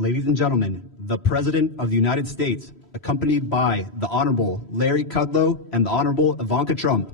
Ladies and gentlemen, the President of the United States, accompanied by the Honorable Larry Kudlow and the Honorable Ivanka Trump.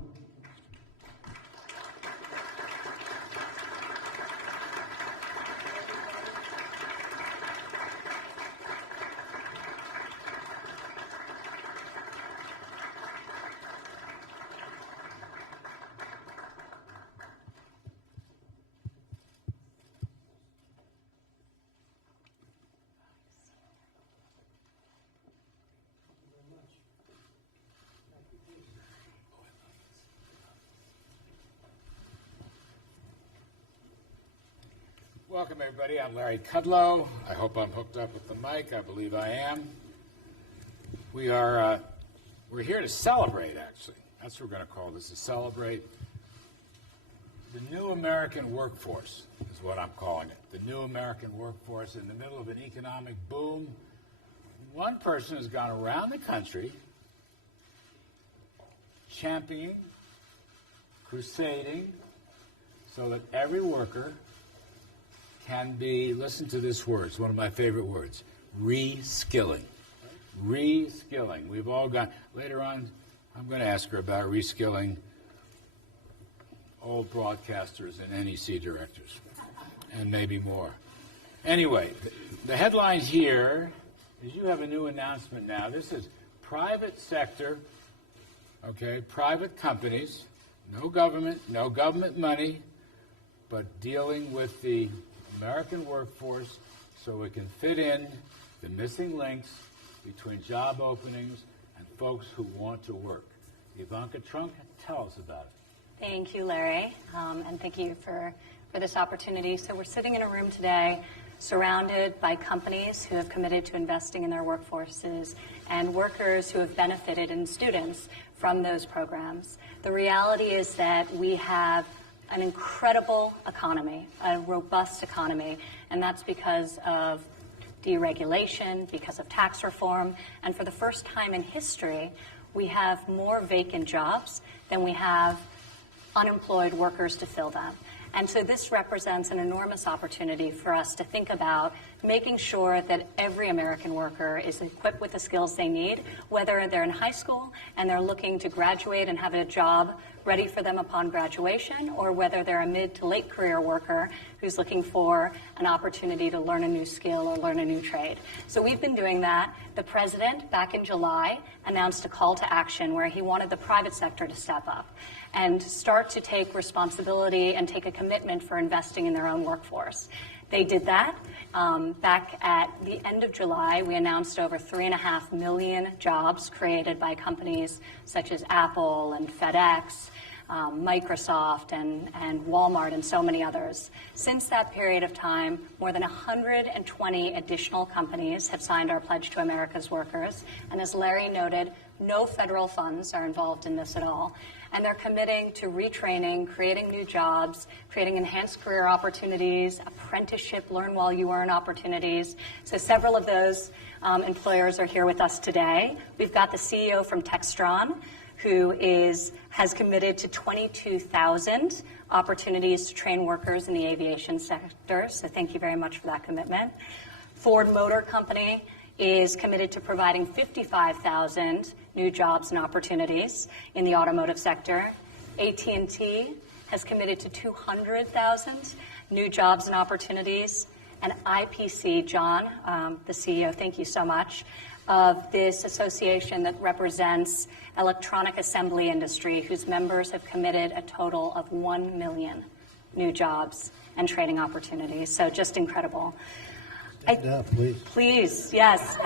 Welcome, everybody. I'm Larry Kudlow. I hope I'm hooked up with the mic. I believe I am. We're here to celebrate, actually. That's what we're going to call this, to celebrate the new American workforce, is what I'm calling it. The new American workforce in the middle of an economic boom. One person has gone around the country championing, crusading, so that every worker can be, listen to this word, it's one of my favorite words, reskilling. Reskilling. We've all got, later on, I'm going to ask her about reskilling old broadcasters and NEC directors, and maybe more. Anyway, the headline here is you have a new announcement now. This is private sector, okay, private companies, no government money, but dealing with the American workforce so it can fit in the missing links between job openings and folks who want to work. Ivanka Trump, tell us about it. Thank you, Larry, and thank you for this opportunity. So we're sitting in a room today surrounded by companies who have committed to investing in their workforces and workers who have benefited, and students from those programs. The reality is that we have an incredible economy, a robust economy, and that's because of deregulation, because of tax reform, and for the first time in history, we have more vacant jobs than we have unemployed workers to fill them. And so this represents an enormous opportunity for us to think about making sure that every American worker is equipped with the skills they need, whether they're in high school and they're looking to graduate and have a job ready for them upon graduation, or whether they're a mid to late career worker who's looking for an opportunity to learn a new skill or learn a new trade. So we've been doing that. The president, back in July, announced a call to action where he wanted the private sector to step up and start to take responsibility and take a commitment for investing in their own workforce. They did that. Back at the end of July, we announced over 3.5 million jobs created by companies such as Apple and FedEx, Microsoft and Walmart and so many others. Since that period of time, more than 120 additional companies have signed our Pledge to America's Workers. And as Larry noted, no federal funds are involved in this at all. And they're committing to retraining, creating new jobs, creating enhanced career opportunities, apprenticeship, learn while you earn opportunities. So several of those employers are here with us today. We've got the CEO from Textron, who has committed to 22,000 opportunities to train workers in the aviation sector. So thank you very much for that commitment. Ford Motor Company is committed to providing 55,000 new jobs and opportunities in the automotive sector. AT&T has committed to 200,000 new jobs and opportunities. And IPC, John, the CEO, thank you so much, of this association that represents electronic assembly industry, whose members have committed a total of 1 million new jobs and training opportunities. So just incredible. Stand up, please. Please, yes.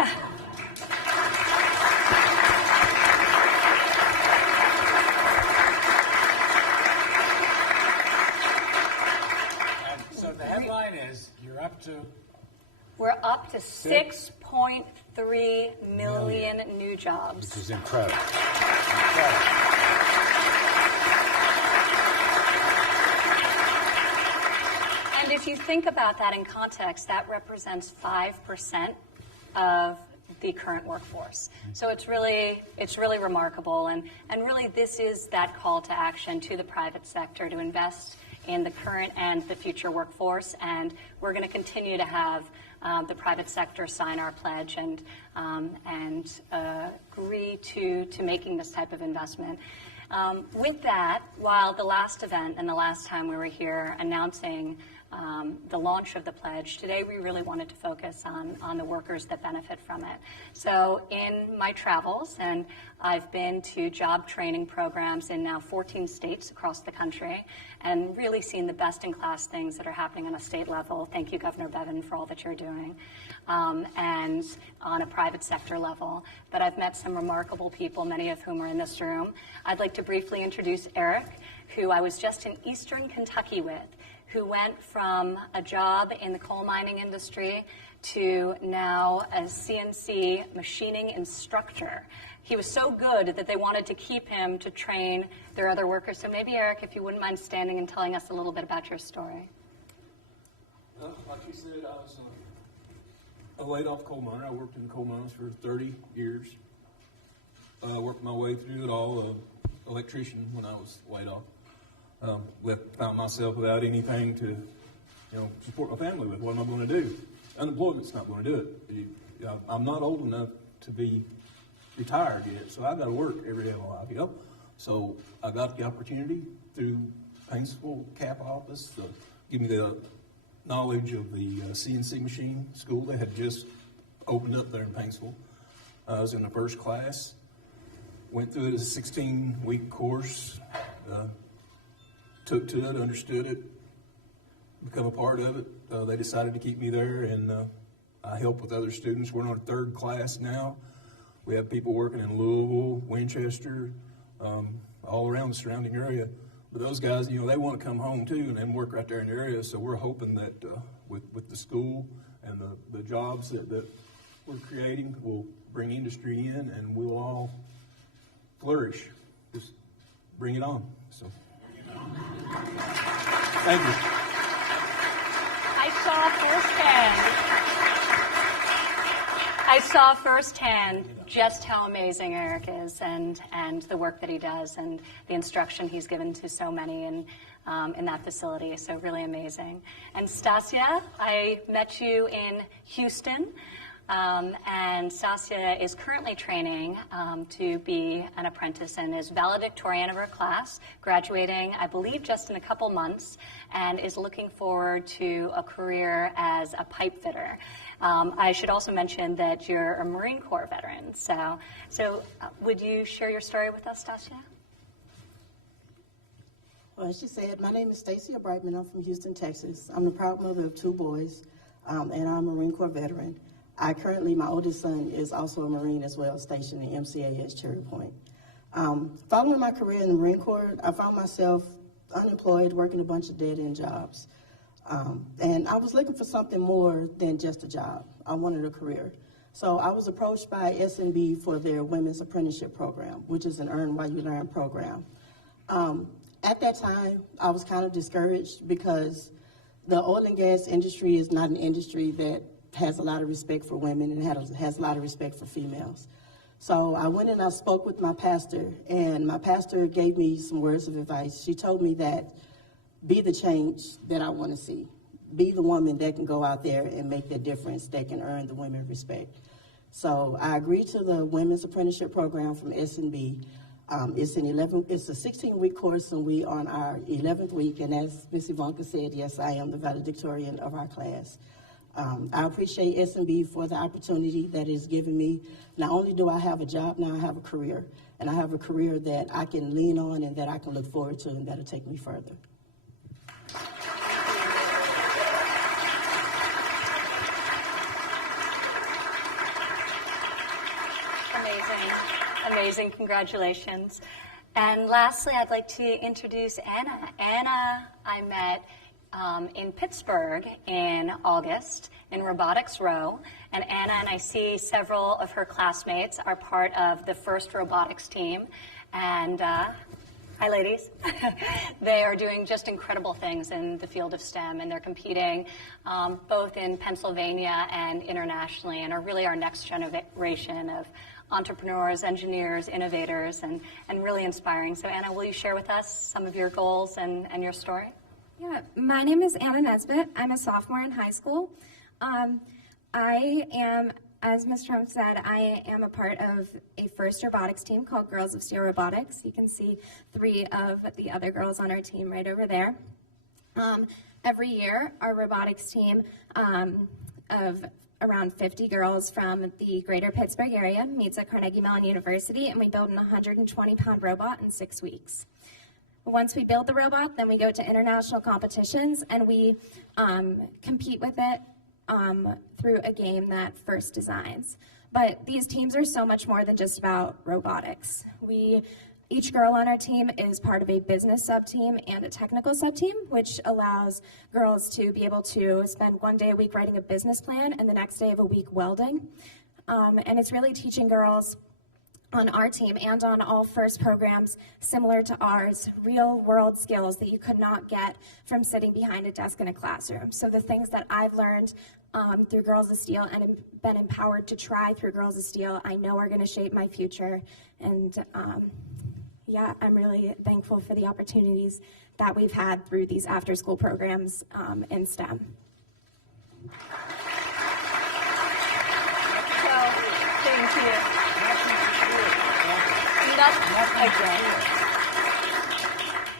And so the headline is, you're up to? We're up to 6.3 million new jobs. Which is incredible. And if you think about that in context, that represents 5% of the current workforce. So it's really remarkable, and really this is that call to action to the private sector to invest in the current and the future workforce, and we're going to continue to have the private sector sign our pledge and agree to making this type of investment. With that, while the last event and the last time we were here announcing the launch of the pledge, today we really wanted to focus on the workers that benefit from it. So in my travels, and I've been to job training programs in now 14 states across the country, and really seen the best-in-class things that are happening on a state level. Thank you, Governor Bevin, for all that you're doing. And on a private sector level. But I've met some remarkable people, many of whom are in this room. I'd like to briefly introduce Eric, who I was just in Eastern Kentucky with, who went from a job in the coal mining industry to now a CNC machining instructor. He was so good that they wanted to keep him to train their other workers. So maybe, Eric, if you wouldn't mind standing and telling us a little bit about your story. Like you said, I was a laid-off coal miner. I worked in coal mines for 30 years. Worked my way through it all. Electrician when I was laid off. Found myself without anything to, support my family with. What am I going to do? Unemployment's not going to do it. I'm not old enough to be retired yet, so I got to work every day of my life. So I got the opportunity through Paintsville CAP office to give me the knowledge of the CNC machine school. They had just opened up there in Paintsville. I was in the first class. Went through it as a 16-week course. Took to it, understood it, become a part of it. They decided to keep me there, and I help with other students. We're in our third class now. We have people working in Louisville, Winchester, all around the surrounding area. But those guys, they want to come home too and work right there in the area. So we're hoping that with the school and the jobs that we're creating will bring industry in, and we'll all flourish. Just bring it on. So. Thank you. I saw firsthand just how amazing Eric is and the work that he does and the instruction he's given to so many in that facility. So really amazing. And Stasia, I met you in Houston. And Stasia is currently training to be an apprentice and is valedictorian of her class, graduating, I believe, just in a couple months, and is looking forward to a career as a pipe fitter. I should also mention that you're a Marine Corps veteran. So would you share your story with us, Stasia? Well, as she said, my name is Stacia Brightman. I'm from Houston, Texas. I'm the proud mother of 2 boys, and I'm a Marine Corps veteran. My oldest son is also a Marine as well, stationed in MCAS Cherry Point. Following my career in the Marine Corps, I found myself unemployed, working a bunch of dead-end jobs. And I was looking for something more than just a job. I wanted a career. So I was approached by SNB for their Women's Apprenticeship Program, which is an Earn While You Learn program. At that time, I was kind of discouraged because the oil and gas industry is not an industry that has a lot of respect for women and has a lot of respect for females. So I went and I spoke with my pastor, and my pastor gave me some words of advice. She told me that be the change that I want to see. Be the woman that can go out there and make the difference, that can earn the women respect. So I agreed to the Women's Apprenticeship Program from S&B. It's a 16-week course, and we on our 11th week. And as Ms. Ivanka said, yes, I am the valedictorian of our class. I appreciate S&B for the opportunity that it's given me. Not only do I have a job, now I have a career. And I have a career that I can lean on and that I can look forward to and that'll take me further. Amazing, congratulations. And lastly, I'd like to introduce Anna. Anna, I met in Pittsburgh in August in Robotics Row. And Anna and I see several of her classmates are part of the first robotics team. And hi, ladies. They are doing just incredible things in the field of STEM, and they're competing both in Pennsylvania and internationally, and are really our next generation of entrepreneurs, engineers, innovators, and really inspiring. So Anna, will you share with us some of your goals and your story? Yeah, my name is Anna Nesbitt. I'm a sophomore in high school. I am, as Ms. Trump said, I am a part of a first robotics team called Girls of Steel Robotics. You can see 3 of the other girls on our team right over there. Every year, our robotics team of around 50 girls from the greater Pittsburgh area meets at Carnegie Mellon University, and we build an 120-pound robot in 6 weeks. Once we build the robot, then we go to international competitions, and we compete with it through a game that FIRST designs. But these teams are so much more than just about robotics. Each girl on our team is part of a business sub-team and a technical sub-team, which allows girls to be able to spend 1 day a week writing a business plan and the next day of a week welding. And it's really teaching girls on our team and on all FIRST programs similar to ours, real-world skills that you could not get from sitting behind a desk in a classroom. So the things that I've learned through Girls of Steel and been empowered to try through Girls of Steel, I know are going to shape my future. And yeah, I'm really thankful for the opportunities that we've had through these after-school programs in STEM. So, thank you.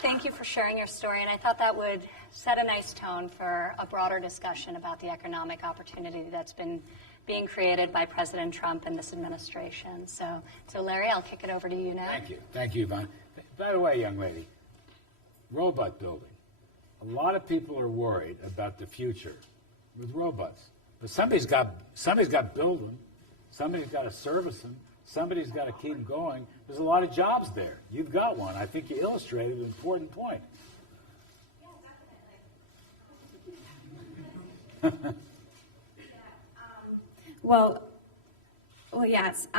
Thank you for sharing your story, and I thought that would set a nice tone for a broader discussion about the economic opportunity that's been being created by President Trump and this administration. So Larry, I'll kick it over to you now. Thank you, Yvonne. By the way, young lady, robot building. A lot of people are worried about the future with robots, but somebody's got to build them, somebody's got to service them. Somebody's got to keep them going. There's a lot of jobs there. You've got one. I think you illustrated an important point. Yeah, definitely. Well, yes.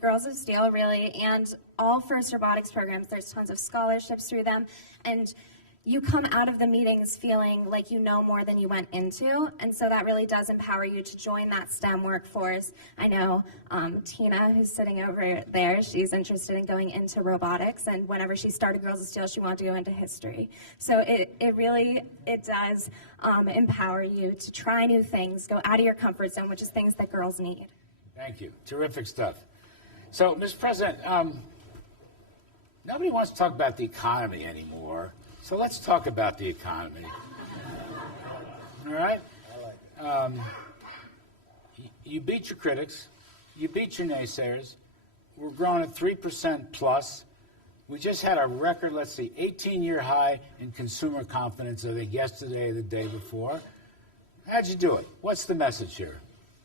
Girls of Steel, really, and all FIRST robotics programs, there's tons of scholarships through them. And you come out of the meetings feeling like you know more than you went into, and so that really does empower you to join that STEM workforce. I know Tina, who's sitting over there, she's interested in going into robotics, and whenever she started Girls of Steel, she wanted to go into history. So it really does empower you to try new things, go out of your comfort zone, which is things that girls need. Thank you. Terrific stuff. So, Mr. President, nobody wants to talk about the economy anymore. So let's talk about the economy. All right? You beat your critics. You beat your naysayers. We're growing at 3% plus. We just had a record, 18-year high in consumer confidence, I think, yesterday or the day before. How'd you do it? What's the message here?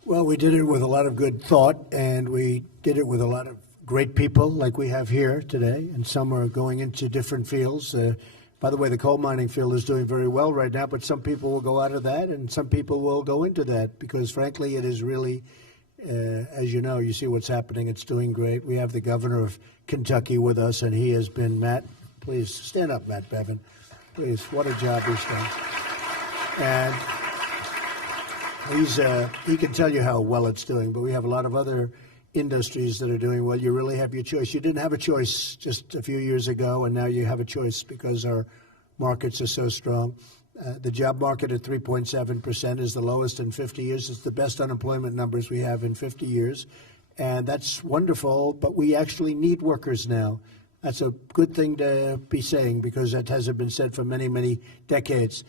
Well, we did it with a lot of good thought, and we did it with a lot of great people like we have here today, and some are going into different fields. By the way, the coal mining field is doing very well right now, but some people will go out of that and some people will go into that because, frankly, it is really, as you know, you see what's happening. It's doing great. We have the governor of Kentucky with us, and he has been, Matt, please stand up, Matt Bevin. Please, what a job he's done. And he can tell you how well it's doing, but we have a lot of other industries that are doing well. You really have your choice. You didn't have a choice just a few years ago, and now you have a choice because our markets are so strong. The job market at 3.7% is the lowest in 50 years. It's the best unemployment numbers we have in 50 years, and that's wonderful, but we actually need workers now. That's a good thing to be saying because that hasn't been said for many, many decades.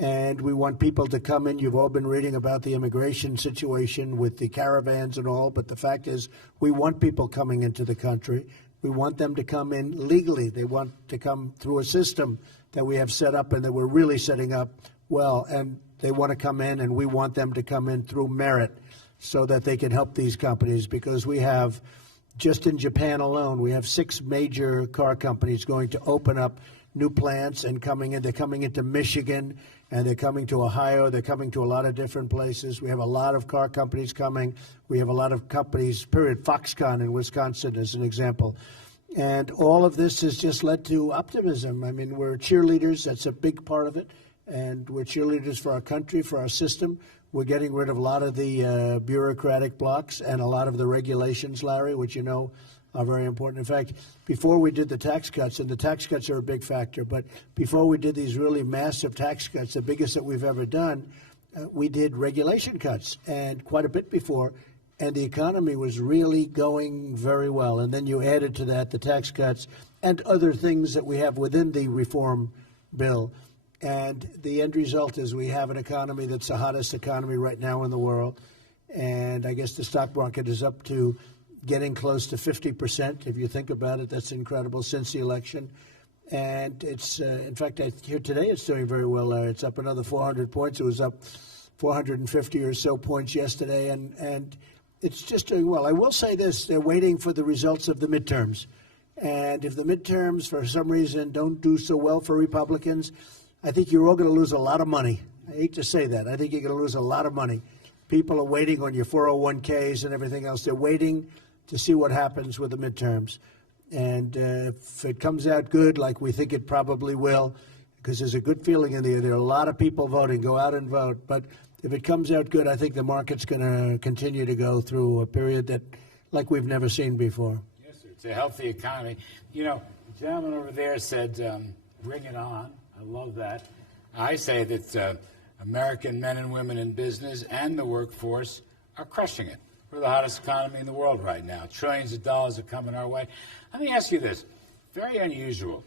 And we want people to come in. You've all been reading about the immigration situation with the caravans and all, but the fact is we want people coming into the country. We want them to come in legally. They want to come through a system that we have set up and that we're really setting up well. And they want to come in, and we want them to come in through merit so that they can help these companies because we have, just in Japan alone, we have 6 major car companies going to open up new plants and coming in. They're coming into Michigan, and they're coming to Ohio. They're coming to a lot of different places. We have a lot of car companies coming. We have a lot of companies, period. Foxconn in Wisconsin is an example. And all of this has just led to optimism. I mean, we're cheerleaders. That's a big part of it. And we're cheerleaders for our country, for our system. We're getting rid of a lot of the bureaucratic blocks and a lot of the regulations, Larry, which you know are very important. In fact, before we did the tax cuts, and the tax cuts are a big factor, but before we did these really massive tax cuts, the biggest that we've ever done, we did regulation cuts, and quite a bit before, and the economy was really going very well. And then you added to that the tax cuts and other things that we have within the reform bill. And the end result is we have an economy that's the hottest economy right now in the world. And I guess the stock market is up to getting close to 50%. If you think about it, that's incredible since the election. And it's, in fact, I hear today it's doing very well. It's up another 400 points. It was up 450 or so points yesterday. And it's just doing well. I will say this, they're waiting for the results of the midterms. And if the midterms, for some reason, don't do so well for Republicans, I think you're all going to lose a lot of money. I hate to say that. I think you're going to lose a lot of money. People are waiting on your 401ks and everything else. They're waiting to see what happens with the midterms. And if it comes out good, like we think it probably will, because there's a good feeling in the air. There are a lot of people voting. Go out and vote. But if it comes out good, I think the market's going to continue to go through a period that, like we've never seen before. Yes, sir. It's a healthy economy. You know, the gentleman over there said, bring it on. I love that. I say that American men and women in business and the workforce are crushing it. We're the hottest economy in the world right now. Trillions of dollars are coming our way. Let me ask you this. Very unusual.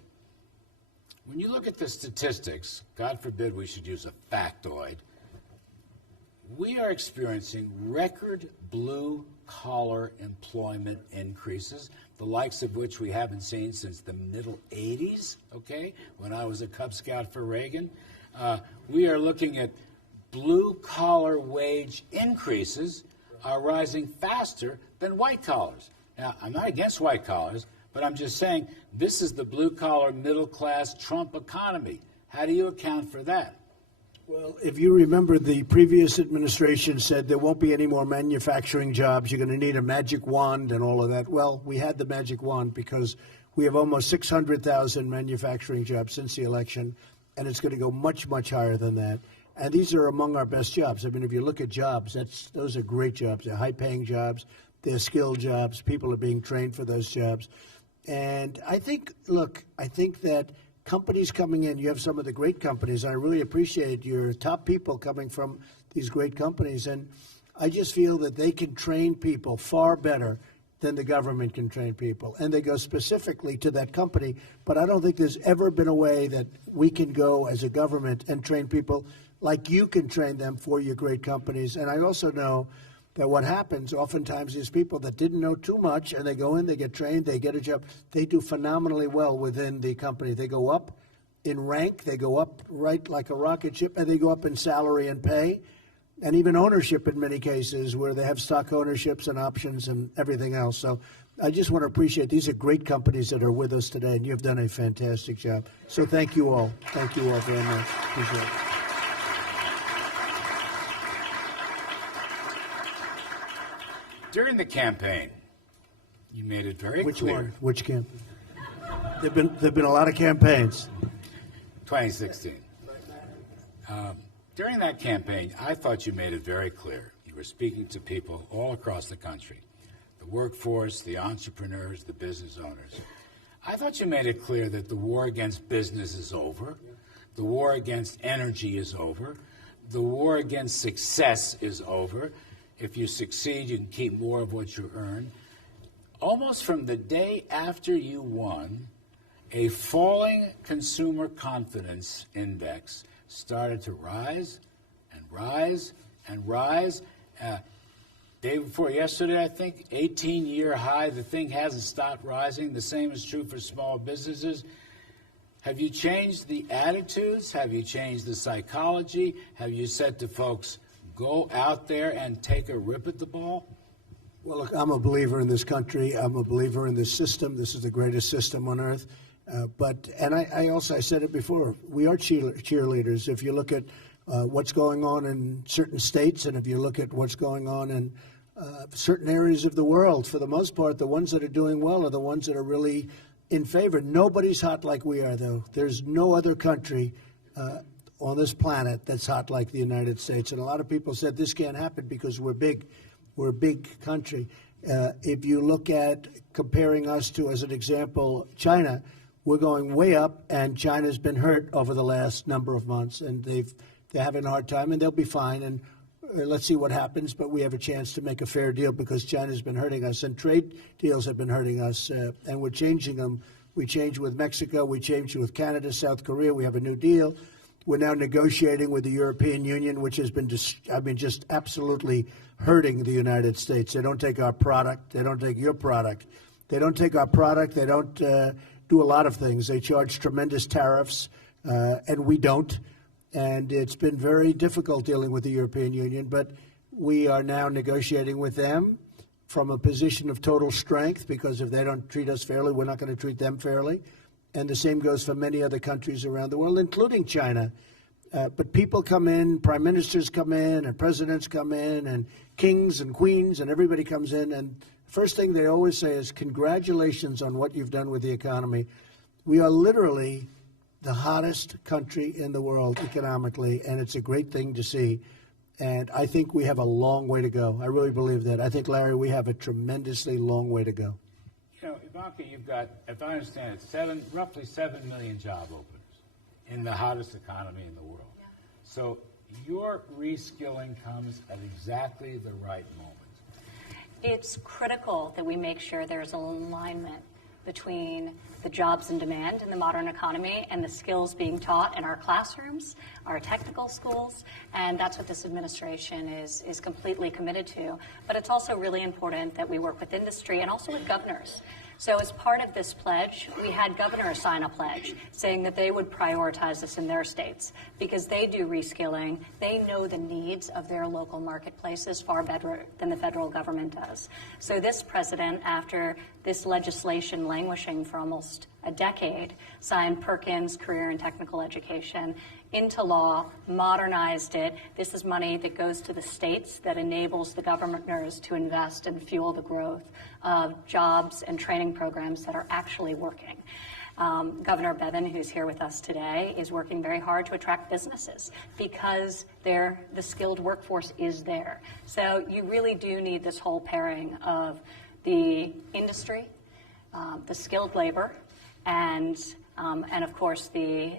When you look at the statistics, God forbid we should use a factoid, we are experiencing record blue-collar employment increases, the likes of which we haven't seen since the middle 80s, okay, when I was a Cub Scout for Reagan. We are looking at blue-collar wage increases are rising faster than white collars. Now, I'm not against white collars, but I'm just saying this is the blue-collar, middle-class Trump economy. How do you account for that? Well, if you remember, the previous administration said there won't be any more manufacturing jobs. You're going to need a magic wand and all of that. Well, we had the magic wand because we have almost 600,000 manufacturing jobs since the election, and it's going to go much, much higher than that. And these are among our best jobs. I mean, if you look at jobs, those are great jobs. They're high-paying jobs. They're skilled jobs. People are being trained for those jobs. And I think that companies coming in, you have some of the great companies. I really appreciate your top people coming from these great companies. And I just feel that they can train people far better than the government can train people. And they go specifically to that company. But I don't think there's ever been a way that we can go as a government and train people like you can train them for your great companies. And I also know that what happens oftentimes is people that didn't know too much, and they go in, they get trained, they get a job. They do phenomenally well within the company. They go up in rank, they go up right like a rocket ship, and they go up in salary and pay, and even ownership in many cases where they have stock ownerships and options and everything else. So I just want to appreciate these are great companies that are with us today, and you've done a fantastic job. So thank you all. Thank you all very much. Appreciate it. During the campaign, you made it very Which clear. one? Which campaign? There've been a lot of campaigns. 2016. During that campaign, I thought you made it very clear. You were speaking to people all across the country, the workforce, the entrepreneurs, the business owners. I thought you made it clear that the war against business is over. The war against energy is over. The war against success is over. If you succeed, you can keep more of what you earn. Almost from the day after you won, a falling consumer confidence index started to rise and rise and rise. Day before yesterday, I think, 18-year high. The thing hasn't stopped rising. The same is true for small businesses. Have you changed the attitudes? Have you changed the psychology? Have you said to folks, go out there and take a rip at the ball? Well, look, I'm a believer in this country. I'm a believer in this system. This is the greatest system on earth. I said it before, we are cheerleaders. If you look at what's going on in certain states, and if you look at what's going on in certain areas of the world, for the most part, the ones that are doing well are the ones that are really in favor. Nobody's hot like we are, though. There's no other country on this planet that's hot like the United States. And a lot of people said this can't happen because we're big. We're a big country. If you look at comparing us to, as an example, China, we're going way up, and China's been hurt over the last number of months, and they're having a hard time, and they'll be fine. And let's see what happens, but we have a chance to make a fair deal because China's been hurting us, and trade deals have been hurting us, and we're changing them. We changed with Mexico, we changed with Canada, South Korea. We have a new deal. We're now negotiating with the European Union, which has been just absolutely hurting the United States. They don't take our product. They don't take your product. They don't take our product. They don't do a lot of things. They charge tremendous tariffs, and we don't. And it's been very difficult dealing with the European Union, but we are now negotiating with them from a position of total strength, because if they don't treat us fairly, we're not going to treat them fairly. And the same goes for many other countries around the world, including China. But people come in, prime ministers come in, and presidents come in, and kings and queens, and everybody comes in. And the first thing they always say is, congratulations on what you've done with the economy. We are literally the hottest country in the world economically, and it's a great thing to see. And I think we have a long way to go. I really believe that. I think, Larry, we have a tremendously long way to go. You know, Ivanka, you've got, if I understand it, roughly 7 million job openers in the hottest economy in the world. Yeah. So your reskilling comes at exactly the right moment. It's critical that we make sure there's an alignment between the jobs in demand in the modern economy and the skills being taught in our classrooms, our technical schools, and that's what this administration is completely committed to. But it's also really important that we work with industry and also with governors. So as part of this pledge, we had governors sign a pledge saying that they would prioritize this in their states because they do reskilling. They know the needs of their local marketplaces far better than the federal government does. So this president, after this legislation languishing for almost a decade, signed Perkins Career and Technical Education into law, modernized it. This is money that goes to the states that enables the governors to invest and fuel the growth of jobs and training programs that are actually working. Governor Bevin, who's here with us today, is working very hard to attract businesses because the skilled workforce is there. So you really do need this whole pairing of the industry, the skilled labor, and of course the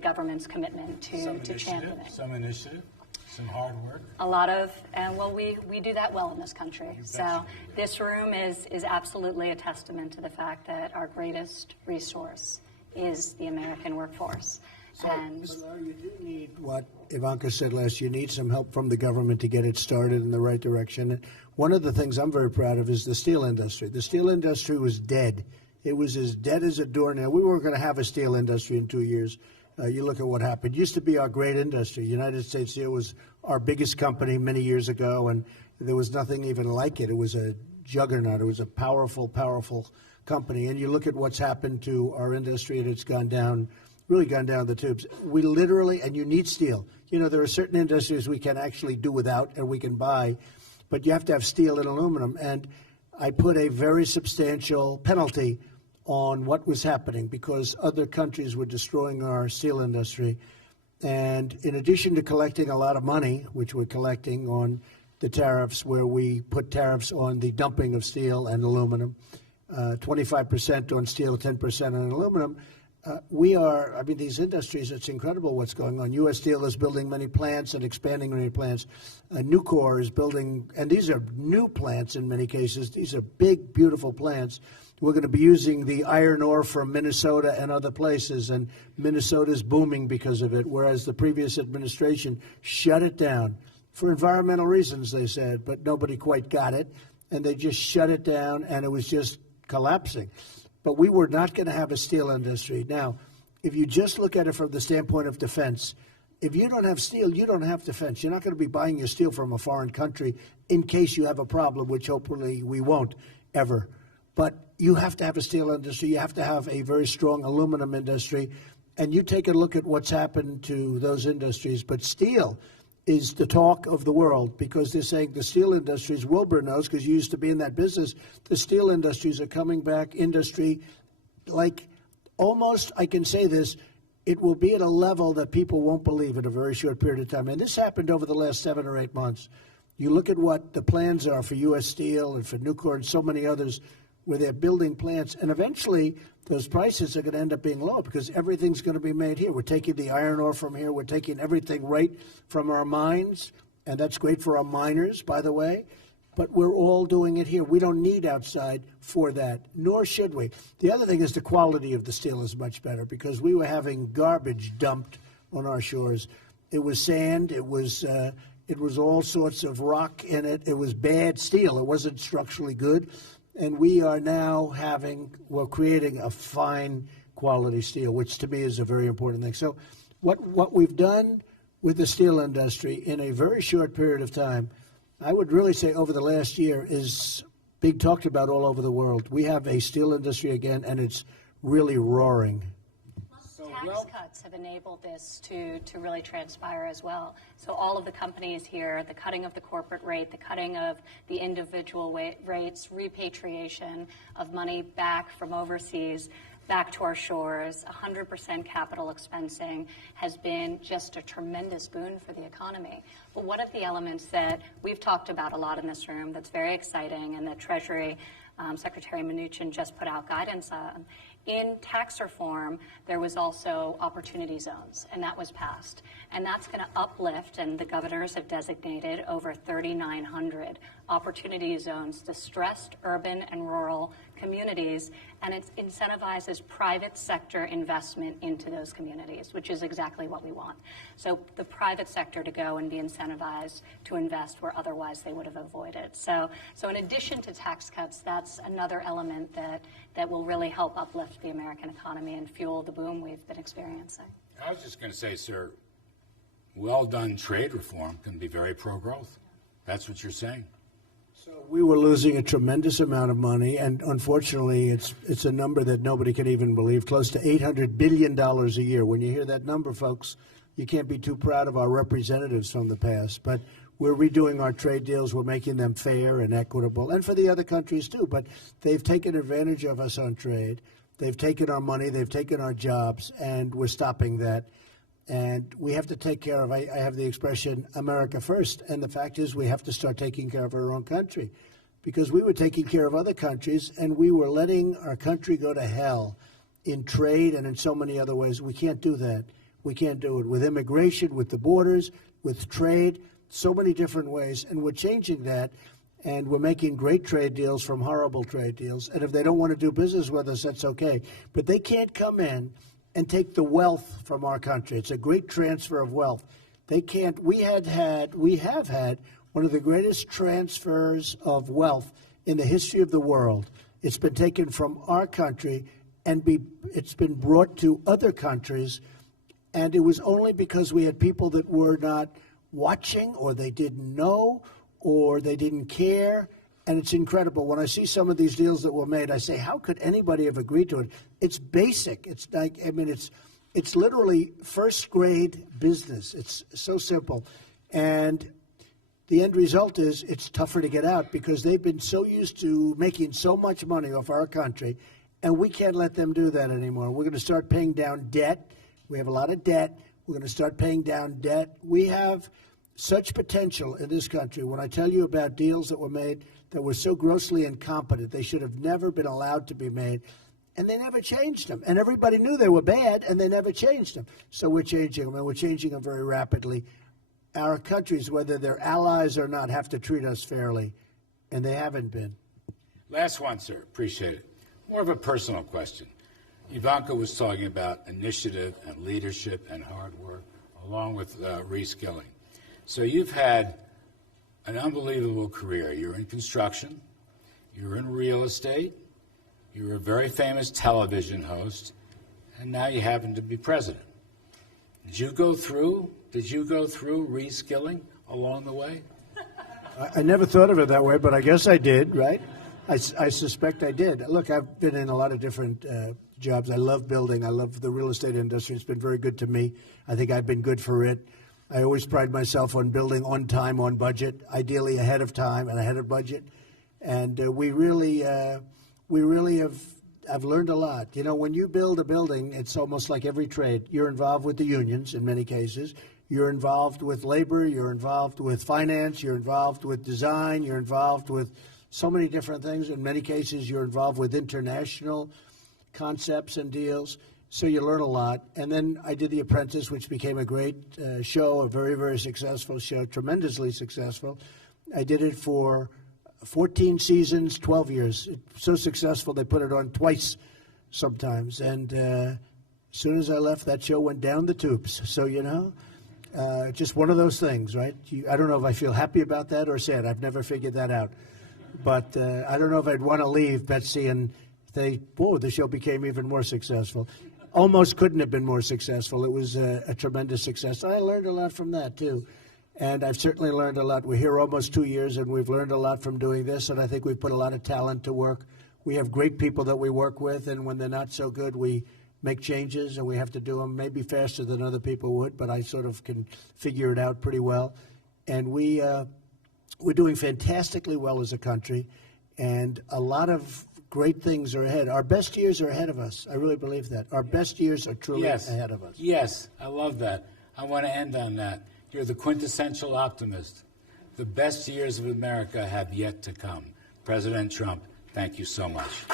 government's commitment to championing. Some initiative, some hard work. A lot of, and well, we do that well in this country. So this room is absolutely a testament to the fact that our greatest resource is the American workforce. So, Larry, you do need what Ivanka said last. You need some help from the government to get it started in the right direction. One of the things I'm very proud of is the steel industry. The steel industry was dead. It was as dead as a doornail. We weren't going to have a steel industry in 2 years. You look at what happened. It used to be our great industry. United States Steel was our biggest company many years ago, and there was nothing even like it. It was a juggernaut. It was a powerful, powerful company. And you look at what's happened to our industry, and it's gone down, really gone down the tubes. We literally, and you need steel. You know, there are certain industries we can actually do without and we can buy, but you have to have steel and aluminum. And I put a very substantial penalty on what was happening because other countries were destroying our steel industry. And in addition to collecting a lot of money, which we're collecting on the tariffs, where we put tariffs on the dumping of steel and aluminum, 25% on steel, 10% on aluminum, these industries, it's incredible what's going on. U.S. Steel is building many plants and expanding many plants. Nucor is building, and these are new plants in many cases. These are big, beautiful plants. We're going to be using the iron ore from Minnesota and other places, and Minnesota's booming because of it, whereas the previous administration shut it down for environmental reasons, they said, but nobody quite got it, and they just shut it down, and it was just collapsing. But we were not going to have a steel industry. Now, if you just look at it from the standpoint of defense, if you don't have steel, you don't have defense. You're not going to be buying your steel from a foreign country in case you have a problem, which hopefully we won't ever. But you have to have a steel industry. You have to have a very strong aluminum industry. And you take a look at what's happened to those industries. But steel is the talk of the world because they're saying the steel industries, Wilbur knows because you used to be in that business, the steel industries are coming back, industry, like almost, I can say this, it will be at a level that people won't believe in a very short period of time. And this happened over the last 7 or 8 months. You look at what the plans are for U.S. Steel and for Nucor and so many others, where they're building plants, and eventually those prices are going to end up being low because everything's going to be made here. We're taking the iron ore from here. We're taking everything right from our mines, and that's great for our miners, by the way. But we're all doing it here. We don't need outside for that, nor should we. The other thing is the quality of the steel is much better because we were having garbage dumped on our shores. It was sand. It was all sorts of rock in it. It was bad steel. It wasn't structurally good. And we are now creating a fine quality steel, which to me is a very important thing. So what we've done with the steel industry in a very short period of time, I would really say over the last year, is being talked about all over the world. We have a steel industry again, and it's really roaring. Tax cuts have enabled this to really transpire as well. So all of the companies here, the cutting of the corporate rate, the cutting of the individual rates, repatriation of money back from overseas, back to our shores, 100% capital expensing has been just a tremendous boon for the economy. But one of the elements that we've talked about a lot in this room that's very exciting and that Treasury Secretary Mnuchin just put out guidance on, in tax reform, there was also opportunity zones, and that was passed. And that's going to uplift, and the governors have designated over 3,900 opportunity zones to stressed urban and rural communities, and it incentivizes private sector investment into those communities, which is exactly what we want. So the private sector to go and be incentivized to invest where otherwise they would have avoided. So in addition to tax cuts, that's another element that will really help uplift the American economy and fuel the boom we've been experiencing. I was just going to say, sir, well-done trade reform can be very pro-growth. That's what you're saying. So we were losing a tremendous amount of money, and unfortunately, it's a number that nobody can even believe, close to $800 billion a year. When you hear that number, folks, you can't be too proud of our representatives from the past. But we're redoing our trade deals. We're making them fair and equitable, and for the other countries too. But they've taken advantage of us on trade. They've taken our money. They've taken our jobs, and we're stopping that. And we have to take care of, I have the expression, America first. And the fact is we have to start taking care of our own country because we were taking care of other countries and we were letting our country go to hell in trade and in so many other ways. We can't do that. We can't do it with immigration, with the borders, with trade, so many different ways. And we're changing that. And we're making great trade deals from horrible trade deals. And if they don't want to do business with us, that's okay. But they can't come in and take the wealth from our country. It's a great transfer of wealth. They can't. We have had one of the greatest transfers of wealth in the history of the world. It's been taken from our country and it's been brought to other countries. And it was only because we had people that were not watching, or they didn't know, or they didn't care. And it's incredible. When I see some of these deals that were made, I say, how could anybody have agreed to it? It's basic. It's like, I mean, it's literally first grade business. It's so simple. And the end result is it's tougher to get out because they've been so used to making so much money off our country, and we can't let them do that anymore. We're going to start paying down debt. We have a lot of debt. We're going to start paying down debt. We have such potential in this country. When I tell you about deals that were made that were so grossly incompetent, they should have never been allowed to be made, and they never changed them. And everybody knew they were bad, and they never changed them. So we're changing them, and we're changing them very rapidly. Our countries, whether they're allies or not, have to treat us fairly, and they haven't been. Last one, sir. Appreciate it. More of a personal question. Ivanka was talking about initiative and leadership and hard work, along with reskilling. So you've had an unbelievable career. You're in construction, you're in real estate, you're a very famous television host, and now you happen to be president. Did you go through reskilling along the way? I never thought of it that way, but I guess I did, right? I suspect I did. Look, I've been in a lot of different jobs. I love building. I love the real estate industry. It's been very good to me. I think I've been good for it. I always pride myself on building on time, on budget, ideally ahead of time and ahead of budget. And we really have learned a lot. You know, when you build a building, it's almost like every trade. You're involved with the unions in many cases. You're involved with labor, you're involved with finance, you're involved with design, you're involved with so many different things. In many cases, you're involved with international concepts and deals, so you learn a lot. And then I did The Apprentice, which became a great show, a very, very successful show, tremendously successful. I did it for 14 seasons, 12 years. It's so successful, they put it on twice sometimes. And as soon as I left, that show went down the tubes. So, you know, just one of those things, right? I don't know if I feel happy about that or sad. I've never figured that out. But I don't know if I'd want to leave, Betsy, and the show became even more successful. Almost couldn't have been more successful. It was a tremendous success. I learned a lot from that, too. And I've certainly learned a lot. We're here almost 2 years, and we've learned a lot from doing this, and I think we've put a lot of talent to work. We have great people that we work with, and when they're not so good, we make changes, and we have to do them maybe faster than other people would, but I sort of can figure it out pretty well. And we're doing fantastically well as a country, and a lot of great things are ahead. Our best years are ahead of us. I really believe that. Our best years are truly ahead of us. Yes, I love that. I want to end on that. You're the quintessential optimist. The best years of America have yet to come. President Trump, thank you so much.